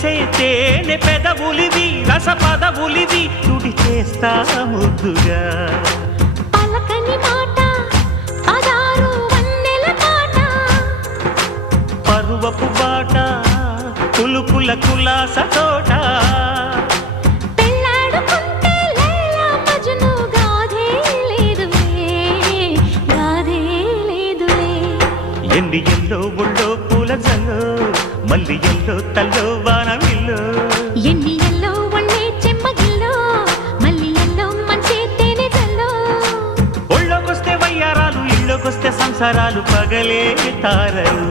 మెరిసే తేనె పెదవులివి రస పదవులివి తుడి చేస్తా ముద్దుగా పలకని మాట పదారు వన్నెల పాట పరువపు బాట కులుకుల కులాస తోట పెళ్ళాడుకుంటే లైలా మజ్ను గాథే లేదులే ఎన్ని ఎల్లో ఒళ్ళో పూల జల్లో మల్లి ఎల్లో తల్లో వానవిల్లో ఎన్ని ఎల్లో ఒళ్ళే చెమ్మగిల్లో మల్లి ఎల్లో మంచి తేనె జల్లో ఒళ్ళోకొస్తే వయ్యారాలు ఇళ్ళోకొస్తే సంసారాలు పగలే తారలు